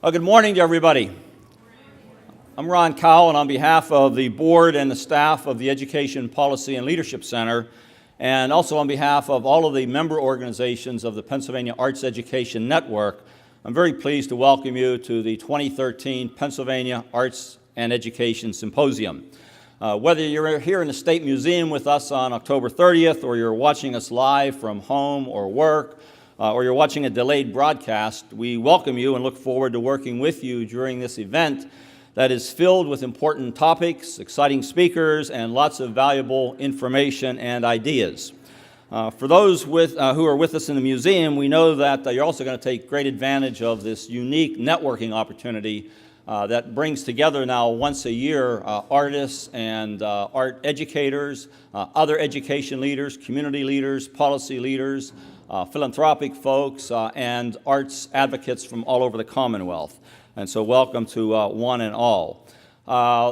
Good morning to everybody. I'm Ron Cowell, and on behalf of the board and the staff of the Education Policy and Leadership Center, and also on behalf of all of the member organizations of the Pennsylvania Arts Education Network, I'm very pleased to welcome you to the 2013 Pennsylvania Arts and Education Symposium. Whether you're here in the State Museum with us on October 30th, or you're watching us live from home or work, or you're watching a delayed broadcast, we welcome you and look forward to working with you during this event that is filled with important topics, exciting speakers, and lots of valuable information and ideas. For those who are with us in the museum, we know that you're also going to take great advantage of this unique networking opportunity that brings together now once a year artists and art educators, other education leaders, community leaders, policy leaders, philanthropic folks, and arts advocates from all over the Commonwealth. And so welcome to one and all.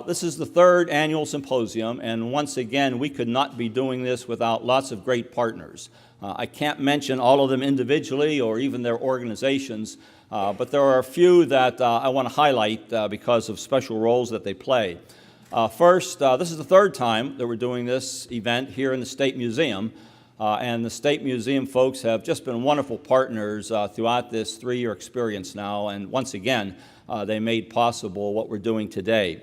This is the third annual symposium, and once again, we could not be doing this without lots of great partners. I can't mention all of them individually or even their organizations, but there are a few that I want to highlight because of special roles that they play. First, this is the third time that we're doing this event here in the State Museum. And the State Museum folks have just been wonderful partners throughout this three-year experience now, and once again, they made possible what we're doing today.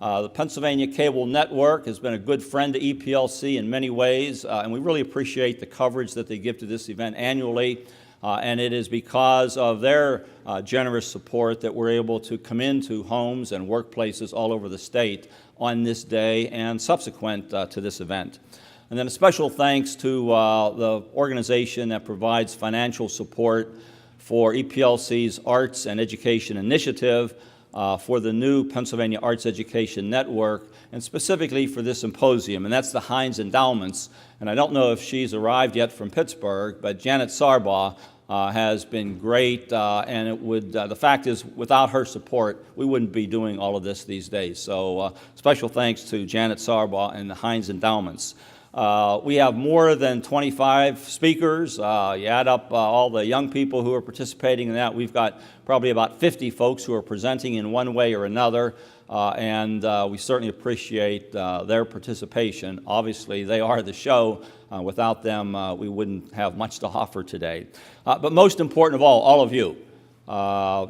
The Pennsylvania Cable Network has been a good friend to EPLC in many ways, and we really appreciate the coverage that they give to this event annually, and it is because of their generous support that we're able to come into homes and workplaces all over the state on this day and subsequent to this event. And then a special thanks to the organization that provides financial support for EPLC's Arts and Education Initiative, for the new Pennsylvania Arts Education Network, and specifically for this symposium, and that's the Heinz Endowments. And I don't know if she's arrived yet from Pittsburgh, but Janet Sarbaugh has been great, and it would, the fact is, without her support, we wouldn't be doing all of this these days. So special thanks to Janet Sarbaugh and the Heinz Endowments. We have more than 25 speakers. You add up all the young people who are participating in that, we've got probably about 50 folks who are presenting in one way or another, and we certainly appreciate their participation. Obviously, they are the show. Without them, we wouldn't have much to offer today. But most important of all of you.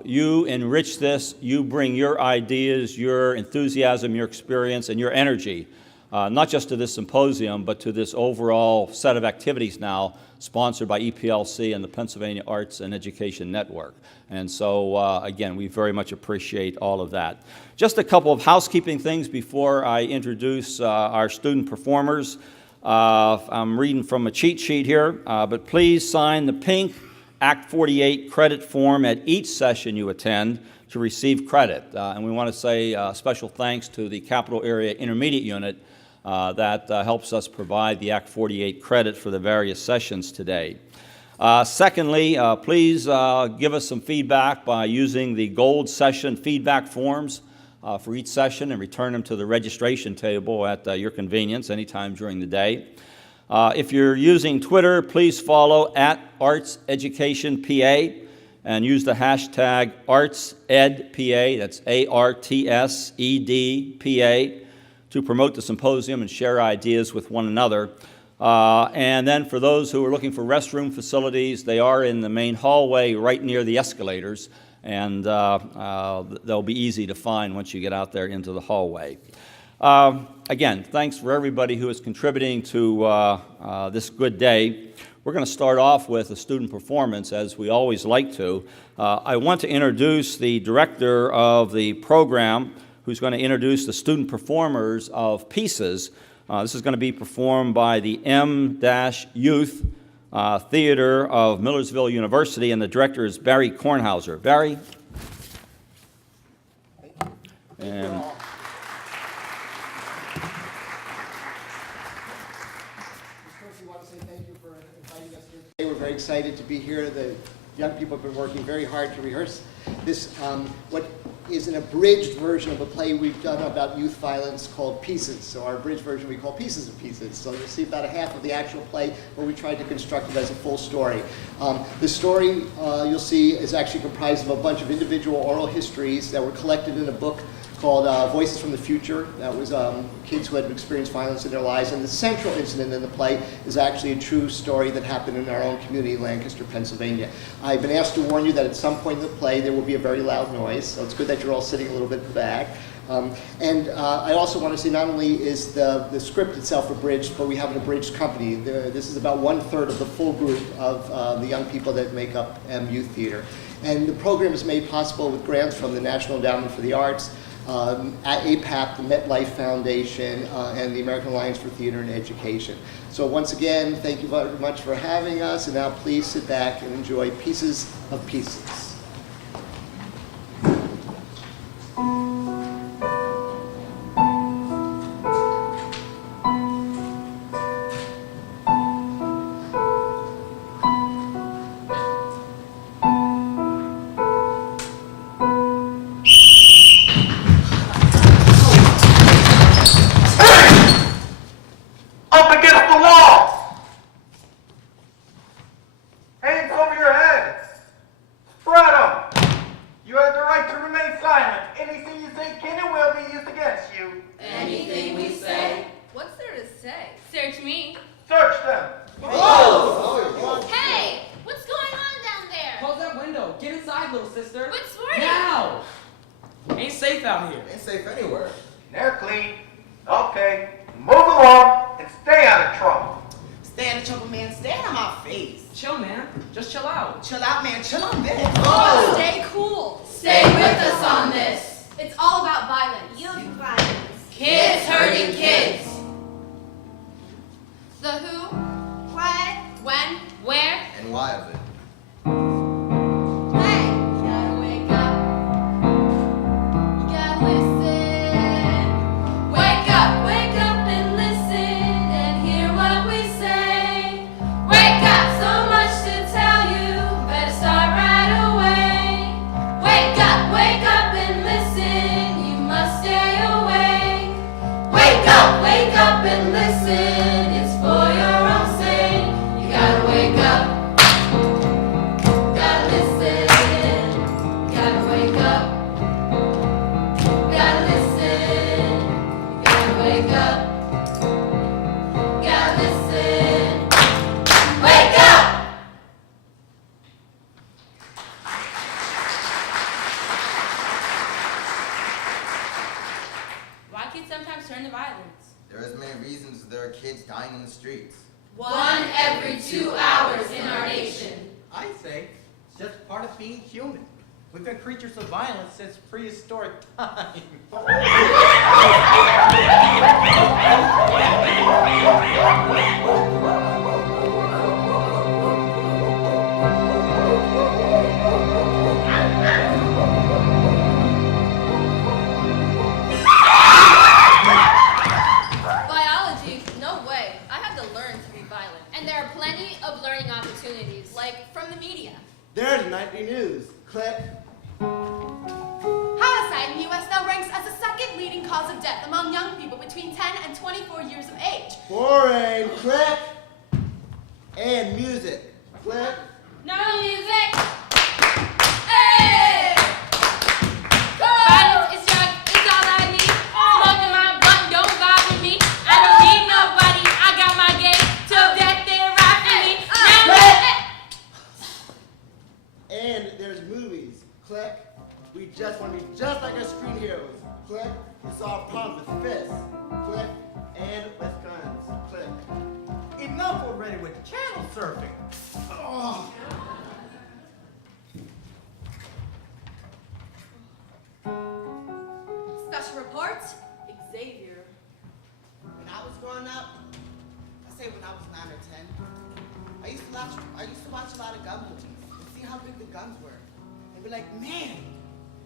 You enrich this, you bring your ideas, your enthusiasm, your experience, and your energy. Not just to this symposium, but to this overall set of activities now sponsored by EPLC and the Pennsylvania Arts and Education Network. And so, again, we very much appreciate all of that. Just a couple of housekeeping things before I introduce our student performers. I'm reading from a cheat sheet here, but please sign the pink Act 48 credit form at each session you attend to receive credit. And we want to say special thanks to the Capital Area Intermediate Unit that helps us provide the Act 48 credit for the various sessions today. Secondly, please give us some feedback by using the gold session feedback forms for each session and return them to the registration table at your convenience anytime during the day. If you're using Twitter, please follow @ArtsEducationPA and use the hashtag ArtsEdPA, that's ARTSEDPA, to promote the symposium and share ideas with one another. And then for those who are looking for restroom facilities, they are in the main hallway right near the escalators, and they'll be easy to find once you get out there into the hallway. Again, thanks for everybody who is contributing to this good day. We're going to start off with a student performance, as we always like to. I want to introduce the director of the program, who's going to introduce the student performers of pieces. This is going to be performed by the M-Uth Theatre of Millersville University, and the director is Barry Kornhauser. Barry? And First, we want to say thank you for inviting us here today. We're very excited to be here. The young people have been working very hard to rehearse this. What is an abridged version of a play we've done about youth violence called Pieces. So our abridged version we call Pieces of Pieces. So you'll see about a half of the actual play, where we tried to construct it as a full story. The story, you'll see, is actually comprised of a bunch of individual oral histories that were collected in a book called Voices from the Future. That was kids who had experienced violence in their lives. And the central incident in the play is actually a true story that happened in our own community, Lancaster, Pennsylvania. I've been asked to warn you that at some point in the play there will be a very loud noise, so it's good that you're all sitting a little bit back. I also want to say, not only is the script itself abridged, but we have an abridged company. This is about 1/3 of the full group of the young people that make up M-Uth Theatre. And the program is made possible with grants from the National Endowment for the Arts, at APAP, the MetLife Foundation, and the American Alliance for Theater and Education. So once again, thank you very much for having us, and now please sit back and enjoy Pieces of Pieces. Up against the wall! Hands over your head! Spread them! You have the right to remain silent. Anything you say can and will be used against you. Anything we say. What's there to say? Search me. Search them! Hey! What's going on down there? Close that window. Get inside, little sister. What's for you? Now! Ain't safe out here. Ain't safe anywhere. They're clean. Okay, move along and stay out of trouble. Stay out of trouble, man. Stay out of my face. Chill, man. Just chill out. Chill out, man. Chill on this. Oh, stay cool. Stay with us on this. It's all about violence. Youth violence. Kids hurting kids. The who, What? when, where. And why of it? Hey! You gotta wake up. You gotta listen. Wake up and listen and hear what we say. Wake up, so much to tell you. Better start right away. Wake up and listen. You must stay awake. Wake up and listen. It's for your own sake. You gotta wake up. Gotta listen. Gotta wake up. Gotta listen. Gotta wake up. Gotta listen. Wake up! Why kids sometimes turn to violence? There are as many reasons as there are kids dying in the streets. 1 every 2 hours in our nation. I say it's just part of being human. We've been creatures of violence since prehistoric times. Biology? No way. I had to learn to be violent. And there are plenty of learning opportunities, like from the media. There's nightly news. Click. Homicide in the U.S. now ranks as the second leading cause of death among young people between 10 and 24 years of age. Boring. Click. And music. Click. No music! Hey! Violence is all I need. Smoking my blunt don't bother me. I don't need nobody. I got my game till death they ride for me. And there's movies. Click. We just want to be just like our screen heroes. Click. We solve problems with fists. Click. And with guns. Click. Enough already with channel surfing. Oh. Special report, Xavier. When I was growing up, I say when I was 9 or 10, I used to watch a lot of gun movies and see how big the guns were. And be like, man,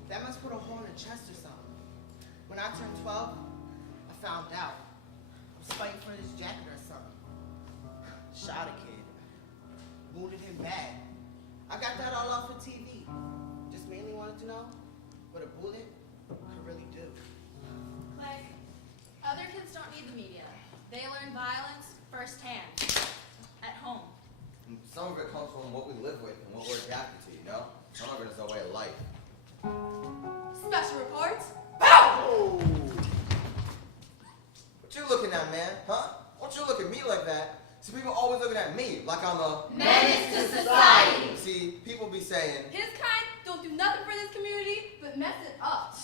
that must put a hole in the chest or something. When I turned 12, I found out. I was fighting for his jacket or something. Shot a kid. Wounded him bad. I got that all off of TV. Just mainly wanted to know but a bullet could really do. Like, other kids don't need the media. They learn violence firsthand, at home. And some of it comes from what we live with and what we're adapted to, you know? Some of it is our way of life. Special reports. Oh! What you looking at, man? Huh? Why don't you look at me like that? See, people always looking at me like I'm a Menace to society. See, people be saying, His kind don't do nothing for this community, but mess it up.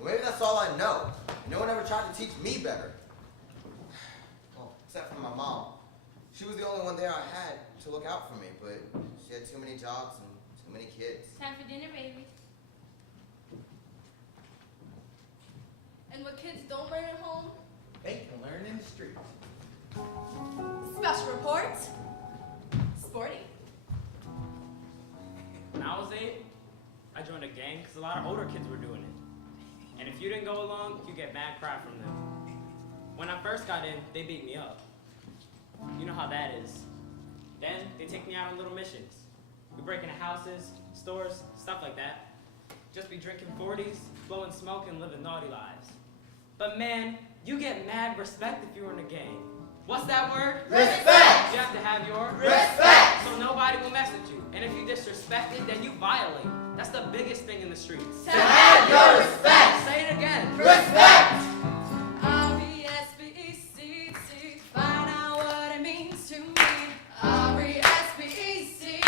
well, maybe that's all I know. No one ever tried to teach me better. Well, except for my mom. She was the only one there I had to look out for me, but she had too many jobs and too many kids. Time for dinner, baby. And what kids don't learn at home? They can learn in the streets. Special reports. Sporty. When I was 8, I joined a gang because a lot of older kids were doing it. And if you didn't go along, you get bad cry from them. When I first got in, they beat me up. You know how that is. Then they take me out on little missions. We break into houses, stores, stuff like that. Just be drinking 40s, blowing smoke, and living naughty lives. But man, you get mad respect if you're in a gang. What's that word? Respect! You have to have your Respect! so nobody will mess with you. And if you disrespect it, then you violate. That's the biggest thing in the streets. To have your respect! Say it again. Respect! R-E-S-P-E-C-T. Find out what it means to me. R-E-S-P-E-C-T.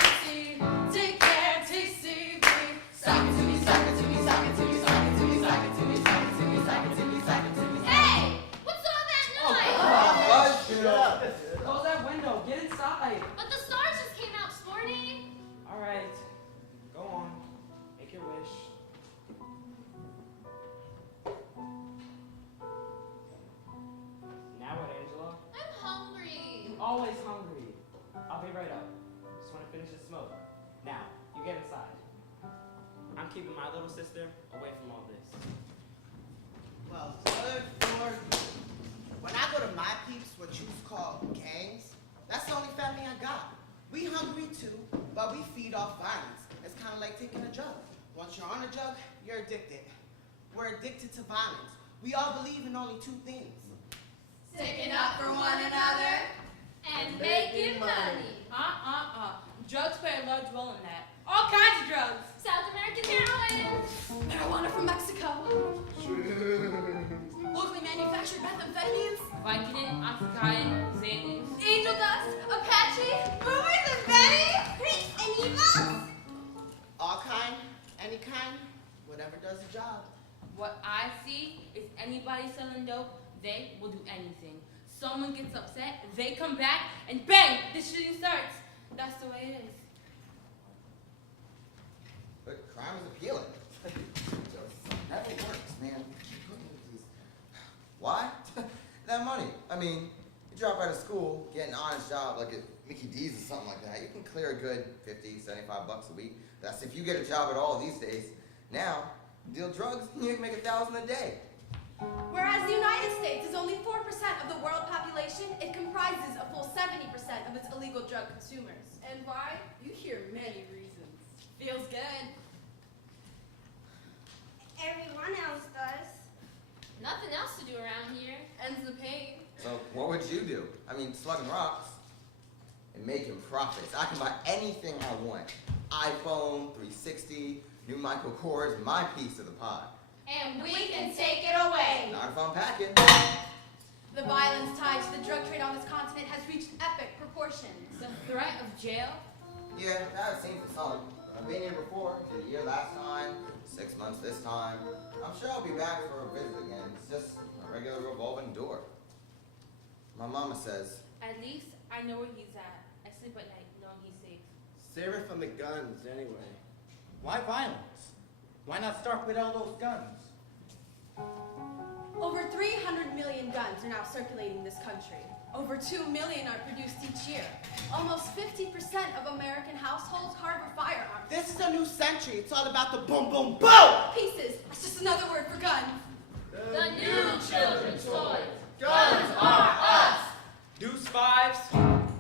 Take care, TCB. Sock it to me, sock it to me, sock it to me, sock it to me, sock it to me, sock it to me, sock it to me, sock it to me. Hey! What's all that noise? Close that window. Get inside. But the stars just came out, Sporty. All right. Go on. Make your wish. Now what, Angela? I'm hungry. You always hungry. I'll be right up. Just want to finish the smoke. Now, you get inside. I'm keeping my little sister away from all this. Well, good for you. When I go to my peeps, what you call gangs, that's the only family I got. We hungry too, but we feed off violence. It's kind of like taking a drug. Once you're on a drug, you're addicted. We're addicted to violence. We all believe in only two things. Sticking up for one another and making money. Drugs play a large role in that. All kinds of drugs. South American heroin. Marijuana from Mexico. Locally manufactured methamphetamines. Vicodin, Oxycontin, Xanthine. Angel dust. Apache. Boomers and Betty. Creeps and evils. All kind, any kind, whatever does the job. What I see is anybody selling dope, they will do anything. Someone gets upset, they come back, and bang, the shooting starts. That's the way it is. But crime is appealing. Never works, man. Why? That money. I mean, you drop out of school, get an honest job like at Mickey D's or something like that. You can clear a good $50, $75 a week. That's if you get a job at all these days. Now, you deal drugs, you can make $1,000 a day. Whereas the United States is only 4% of the world population, it comprises a full 70% of its illegal drug consumers. And why? You hear many reasons. Feels good. Everyone else does. Nothing else to do around here. Ends the pain. So what would you do? I mean, slugging rocks and making profits. I can buy anything I want. iPhone, 360, new Michael Kors, my piece of the pie. And we can take it away. Not if I'm packing. The violence tied to the drug trade on this continent has reached epic proportions. The threat of jail? Yeah, that seems for some. I've been here before. Did a year last time, 6 months this time. I'm sure I'll be back for a visit again. It's just a regular revolving door. My mama says, At least I know where he's at. I sleep at night knowing he's safe. Save it from the guns, anyway. Why violence? Why not start with all those guns? Over 300 million guns are now circulating in this country. Over 2 million are produced each year. Almost 50% of American households harbor firearms. This is a new century. It's all about the boom, boom, boom! Pieces. That's just another word for guns. The new children's toys. guns are us! Deuce fives. 9.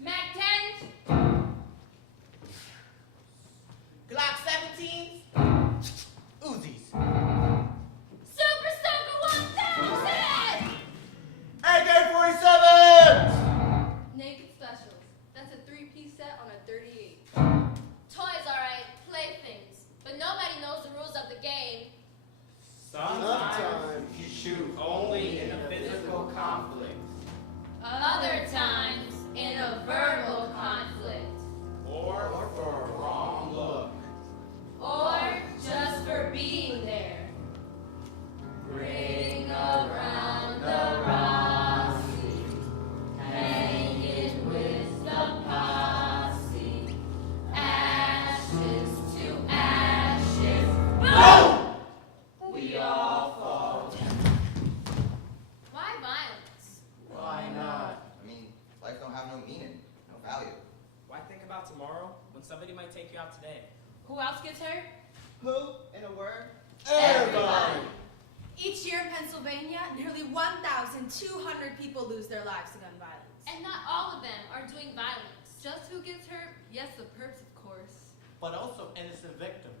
Mac 10s. Glock M19s, Uzis. Super Soaker 1000! AK-47s! Naked Specials. That's a 3-piece set on a 38. Toys, alright, playthings. But nobody knows the rules of the game. Sometimes you shoot only in a physical conflict. Other times, in a verbal conflict. Or for a wrong look. Or just for being there. Ring around the Rossi, hanging with the posse. Ashes to ashes, boom! We all fall. Why violence? Why not? I mean, life don't have no meaning, no value. Why think about tomorrow when somebody might take you out today? Who else gets hurt? Who, in a word? Everybody! Each year in Pennsylvania, nearly 1,200 people lose their lives to gun violence. And not all of them are doing violence. Just who gets hurt? Yes, the perps, of course. But also innocent victims.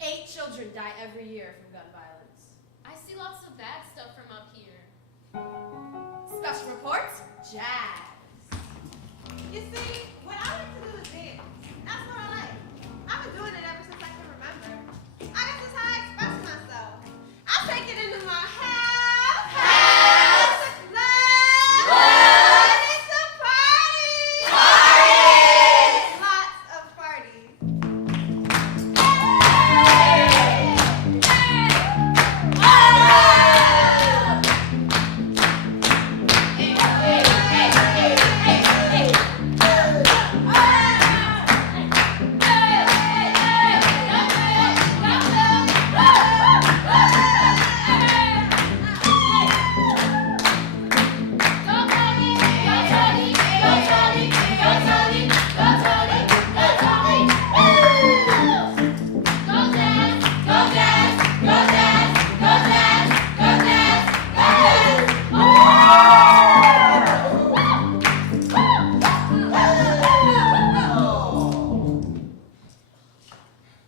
8 children die every year from gun violence. I see lots of bad stuff from up here. Special reports? Jazz. You see, what I like to do is dance. That's what I like. I've been doing it ever since I can remember. I guess that's how I express myself. I take it into my house. Let's it's a party. Lots of parties.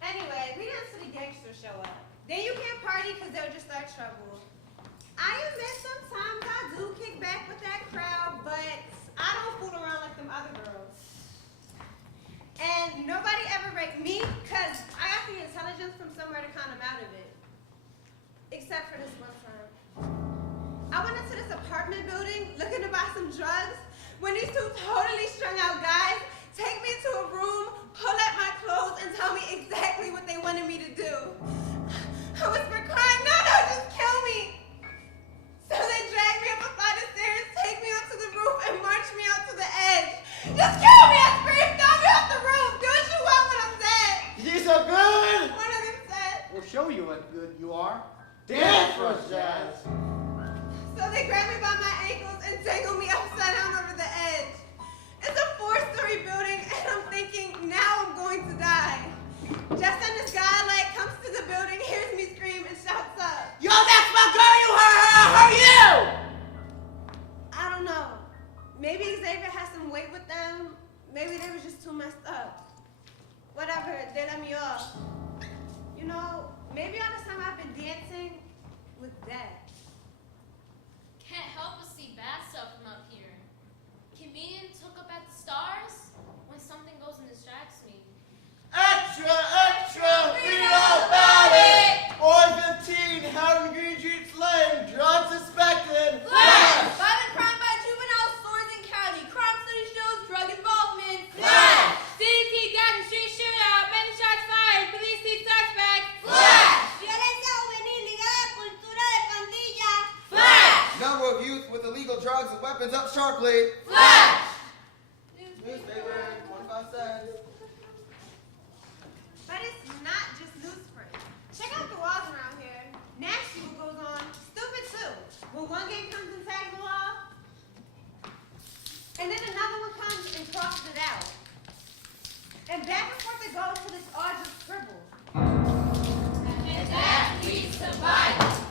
Anyway, we didn't see the gangsters show up. Then you can't party because they'll just start trouble. I admit sometimes I do kick back with that crowd, but I don't fool around like them other girls. And nobody ever raped me because I got the intelligence from somewhere to count them out of it. Except for this one time. I went into this apartment building looking to buy some drugs when these 2 totally strung out guys take me to a room, pull at my clothes, and tell me exactly what they wanted me to do. I whispered crying, no, just kill me. So they dragged me up a flight of stairs, take me onto the roof, and march me out to the edge. Just kill me, I screamed, throw me off the roof, do what you want when I'm dead. You're so good! One of them said. We'll show you what good you are. Dance for us, Jazz! So they grabbed me by my ankles and dangled me upside down over the edge. It's a 4-story building, and I'm thinking, now I'm going to die. Just then this guy, comes to the building, hears me scream, and shouts up. Yo, that's my girl, you her you! I don't know. Maybe Xavier had some weight with them. Maybe they were just too messed up. Whatever, they let me off. You know, maybe all this time I've been dancing with Dad. Can't help but see bad stuff from up here. Comedians hook up at the stars when something goes and distracts me. Extra, extra, read all about it! Boy 15, Howard Green Street Lane, drug suspected. Flash! Violent crime by juvenile stores in county. Crime study shows drug involvement. Flash! CDT got in street shootout. Many shots fired. Police see suspect. Flash! Violencia juvenil ligada a cultura de pandilla. Flash! Number of youth with illegal drugs and weapons up sharply. Flash! Newspaper, 25 cents. But it's not just newsprint. Check out the walls around here. Nasty what goes on. Stupid too. When one gang comes and tags the wall, and then another one comes and crosses it out. And back and forth it goes till it's all just scribble. And that leads to violence.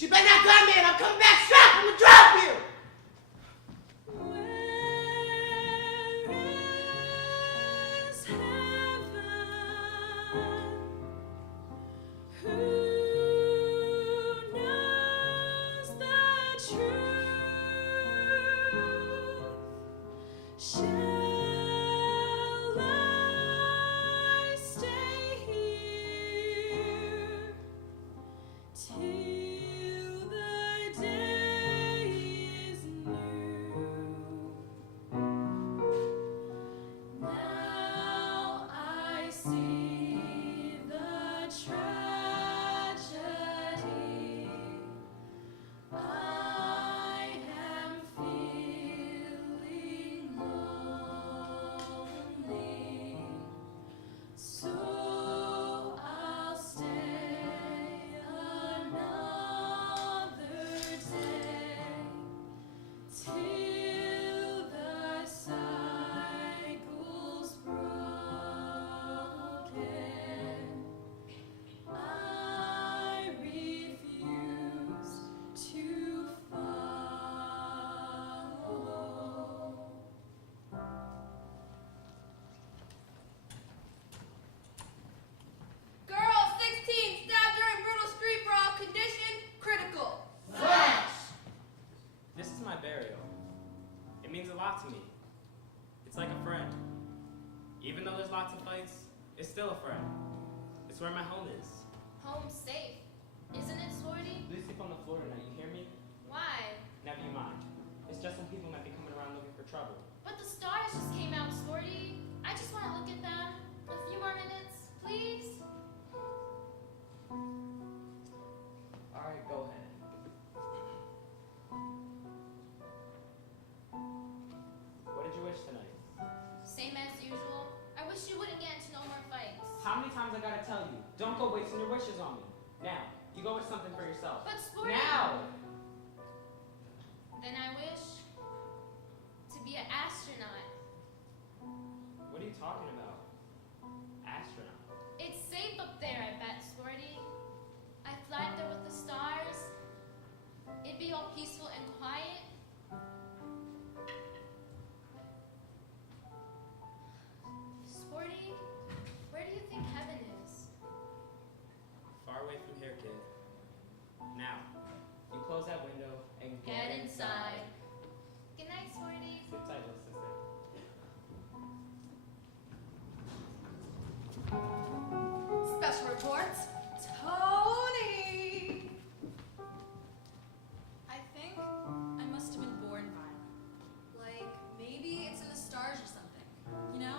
She better not gun me and I'm coming back strapped. I'm gonna drop you. It's still a friend. It's where my home is. Home's safe. Isn't it, Swordy? Please sleep on the floor tonight, you hear me? Why? Never you mind. It's just some people might be coming around looking for trouble. But the stars just came out, Swordy. I just want to look at them. A few more minutes, please. Alright, go ahead. What did you wish tonight? Same as usual. I wish you wouldn't get into no more fights. How many times I gotta tell you? Don't go wasting your wishes on me. Now, you go with something for yourself. But Swordy... Now! Then I wish to be an astronaut. What are you talking about? Astronaut. It's safe up there, I bet, Swordy. I fly up there with the stars. It'd be all peaceful and quiet. Sporty, where do you think heaven is? Far away from here, kid. Now, you close that window and Get inside. Good night, Sporty. Sit tight, little sister. Special report, Tony! I think I must have been born violent. Like, maybe it's in the stars or something, you know?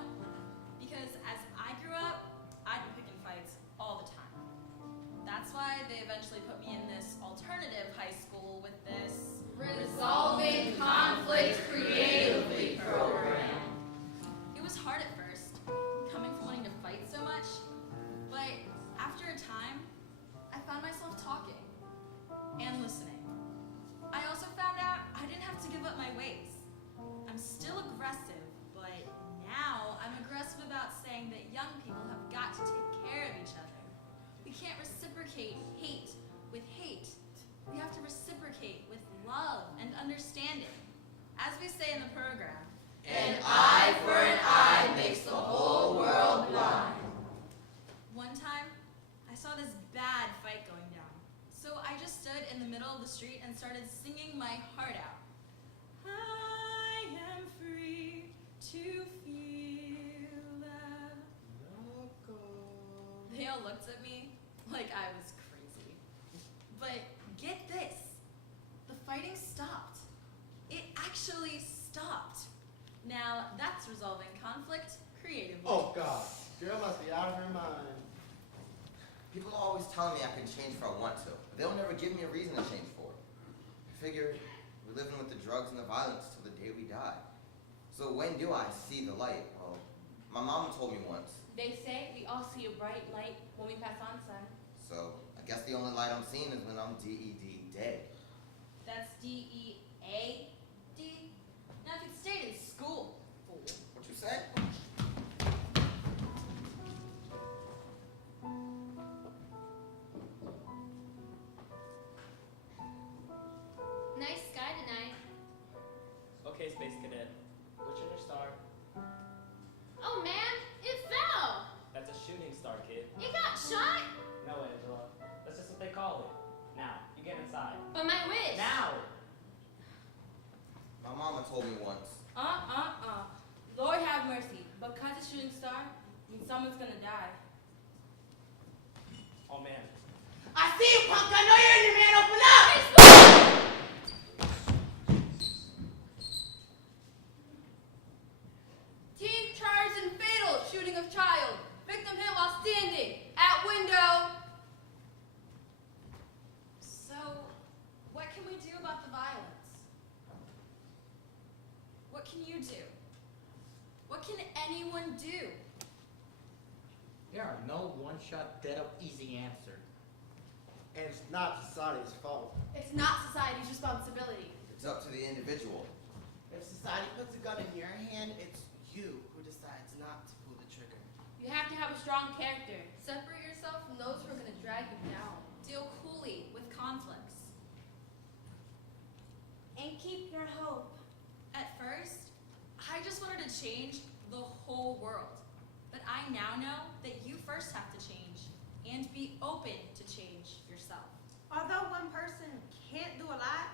Because as I grew up, I'd be picking fights all the time. That's why they eventually put me in this alternative high school with this Resolving conflict creatively program. It was hard at first, coming from wanting to fight so much, but after a time, I found myself talking and listening. I also found out I didn't have to give up my ways. I'm still aggressive, but now I'm aggressive about saying that young people have got to take care of each other. We can't reciprocate hate with hate. We have to reciprocate with love and understanding. As we say in the program, An eye for an eye makes the whole world blind. one time, I saw this bad fight going down. So I just stood in the middle of the street and started singing my heart out. I am free to feel love. They all looked at me like I was crazy. But get this, the fighting stopped. It actually stopped. Now that's resolving conflict creatively. Oh, God. Girl must be out of her mind. People are always telling me I can change if I want to, but they'll never give me a reason to change for it. I figure we're living with the drugs and the violence till the day we die. So when do I see the light? Well, my mama told me once, They say we all see a bright light when we pass on, son. so I guess the only light I'm seeing is when I'm DED dead. That's D-E-A-D. Now if you'd stayed in school, fool. What you say? told me once. Lord have mercy. Because it's shooting star means someone's gonna die. Oh man. I see you, punk. I know you're in there, man. Open up. Teen charged and fatal shooting of child. Victim hit while standing at window. So, what can we do about the violence? What can you do? What can anyone do? There are no one-shot, dead-up, easy answer. And it's not society's fault. It's not society's responsibility. It's up to the individual. If society puts a gun in your hand, it's you who decides not to pull the trigger. You have to have a strong character. Separate yourself from those who are going to drag you down. Deal coolly with conflicts. And keep your hope. At first, I just wanted to change the whole world. But I now know that you first have to change and be open to change yourself. Although one person can't do a lot,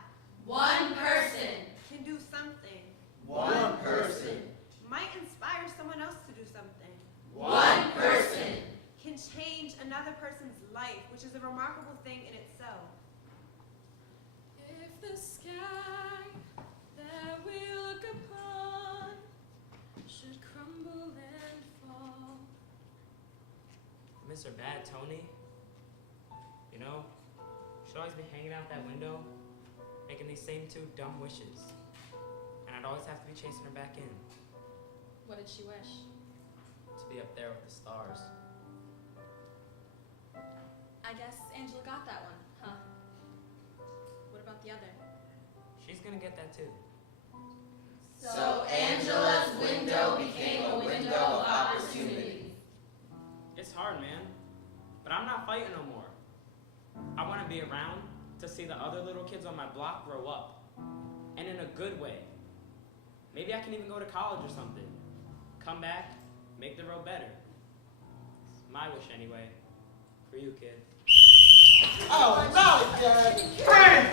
One person. can do something. One person. Might inspire someone else to do something. One person. Can change another person's life, which is a remarkable thing in itself. If the sky that we look upon should crumble and fall. Miss her bad, Tony. You know, she'd always be hanging out that window, making these same two dumb wishes. And I'd always have to be chasing her back in, What did she wish? to be up there with the stars. I guess Angela got that one, huh? What about the other? She's gonna get that too. So Angela's window became a window of opportunity. It's hard, man. But I'm not fighting no more. I want to be around to see the other little kids on my block grow up. And in a good way. Maybe I can even go to college or something. Come back, make the road better. My wish anyway. For you, kid. Oh, no, Dad. Freeze!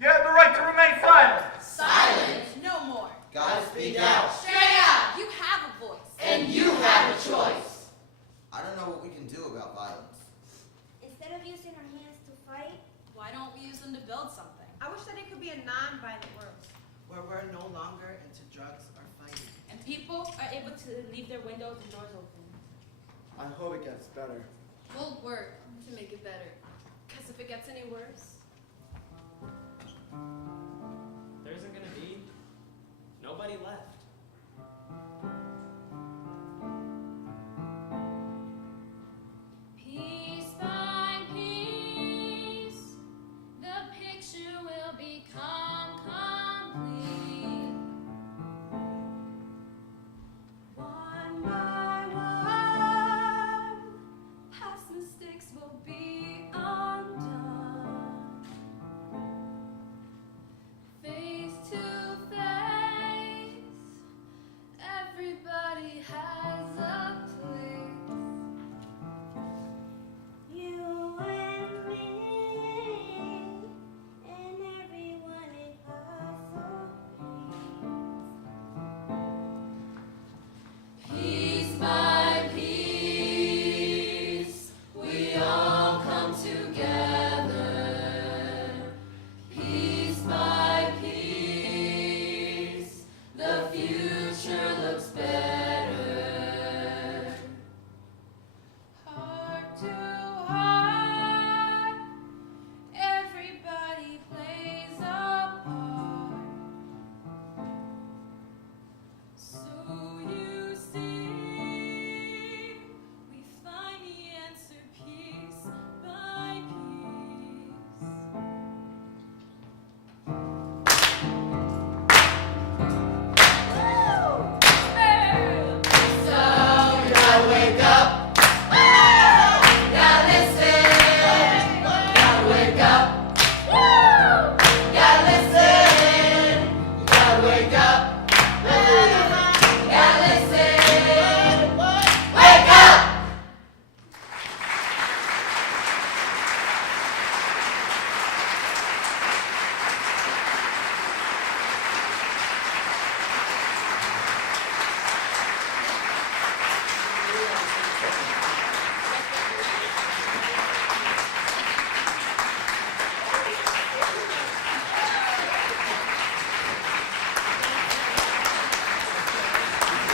You have the right to remain silent. Silent. No more. Gotta speak out. Straight up. You have a voice. And you have a choice. I don't know what we can do about violence. Instead of using our hands to fight, Why don't we use them to build something? I wish that it could be a non-violent world. Where we're no longer into drugs or fighting. And people are able to leave their windows and doors open. I hope it gets better. We'll work to make it better. Because if it gets any worse, There isn't gonna be nobody left. Piece by piece, the picture will become complete. One by one, past mistakes will be undone. Face to face,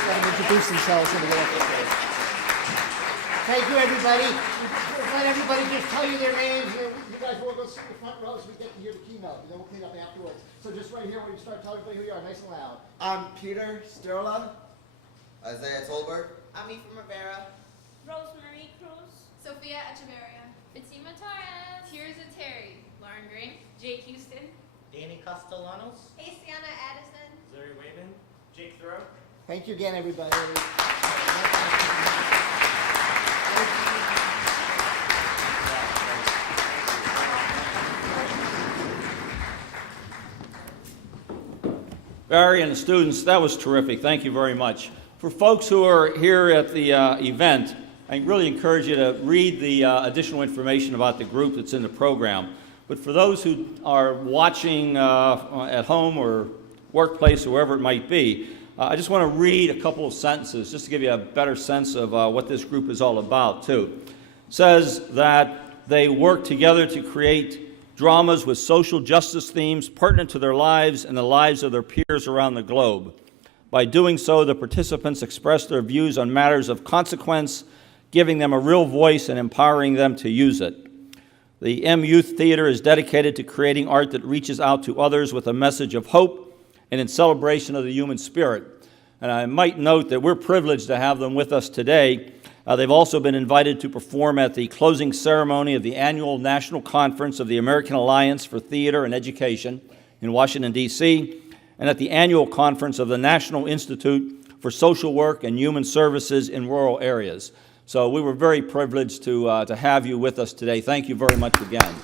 Let them introduce themselves and we'll go. Thank you, everybody. Let everybody just tell you their names. You guys will go sit in the front row so we get to hear the keynote, and then we'll clean up afterwards. So just right here, when you start telling everybody who you are, nice and loud. I'm Peter Sterla. Isaiah Tolbert. I'm Ethan Rivera. Rosemary Cruz. Sophia Echeverria. Fatima Torres. Tirza Terry. Lauren Green. Jake Houston. Danny Castellanos. Hey, Sienna Addison. Zuri Wavin. Jake Thoreau. Thank you again, everybody. Barry and the students, that was terrific. Thank you very much. For folks who are here at the event, I really encourage you to read the additional information about the group that's in the program. But for those who are watching at home or workplace or wherever it might be, I just want to read a couple of sentences just to give you a better sense of what this group is all about, too. It says that they work together to create dramas with social justice themes pertinent to their lives and the lives of their peers around the globe. By doing so, the participants express their views on matters of consequence, giving them a real voice and empowering them to use it. The M-Uth Theatre is dedicated to creating art that reaches out to others with a message of hope and in celebration of the human spirit. And I might note that we're privileged to have them with us today. They've also been invited to perform at the closing ceremony of the annual National Conference of the American Alliance for Theater and Education in Washington, D.C., and at the annual conference of the National Institute for Social Work and Human Services in rural areas. So we were very privileged to have you with us today. Thank you very much again.